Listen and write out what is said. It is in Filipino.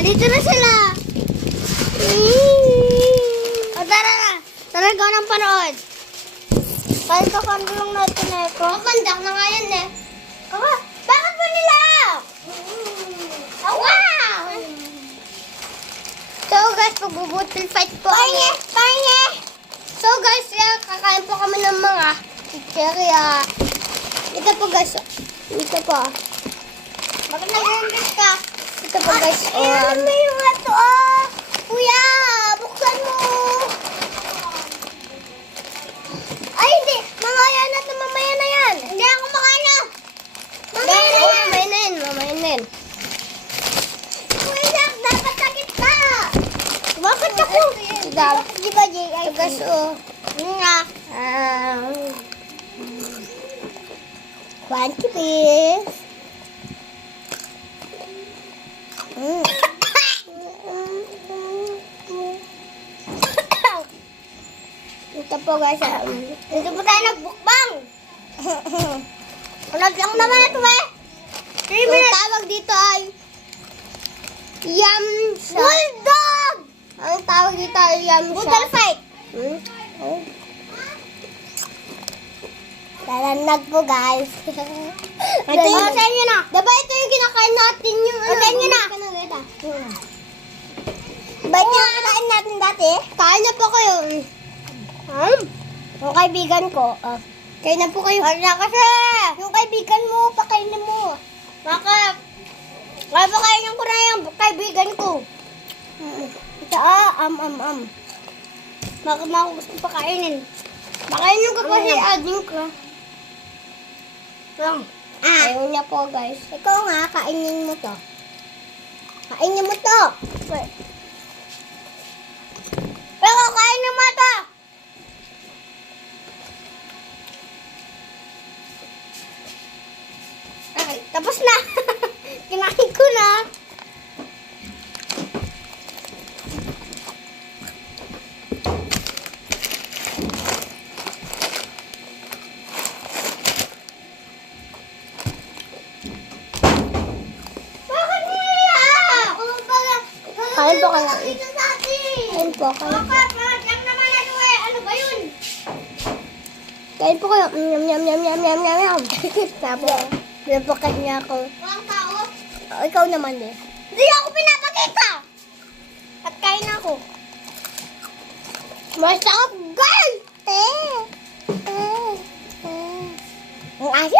Nandito na sila. O, tara na. Tara, ikaw nang panood. Kahit kakandulong natin na ito. Kakandak na nga yan eh. Kaka, bakit mo nila? Oh, wow! So guys, pag-buttle fight po. Pahingi! So guys, kakain po kami ng mga chicheria. Ito po guys. Ito po. Bakit nag-invest ka? Ito po guys. Ano ba yung ito? Kuya, buksan mo. Ay, hindi. Mamaya na ito. Mamaya na yan. Hindi ako makain na. Mamaya na yan. Mamaya na yan. Kuya, dapat sakit ka. Bakit ako? Di ba, Jay? Ito guys, Ano nga? 20 piece. Ito po guys. Ito po tayo nagbukbang. Ulag lang naman ito eh. 3 minutes. Ang tawag dito ay yum shot. Bulldog! Ang tawag dito ay yum shot. Bulldog fight. Talanag po guys. Ito yung sa inyo na. Diba ito yung kinakain natin yung ano? Sa inyo na. Diba ito yung kinakain natin dati? Kain na po kayo. Yung kaibigan ko. Kain na po kayo. Wala kasi. Yung kaibigan mo, pakainin mo. Bakit? Kaya pakainin ko na yung kaibigan ko. Ito Bakit mo ako gusto pakainin? Pakainin ko kasi ading ko. Ayaw niya po guys. Ikaw nga, kainin mo to. Kainin mo to. Pero kainin mo to. Okay, tapos na. Kinain ko na. Kain po ka lang. Kain po ka lang. Ano ba yun? Kain po kayo. Yum. Tapos, pinapakat niya ako. Walang tao? Ikaw naman eh. Hindi ako pinapakita! At kain ako. Basta ako, guys! Ang asin!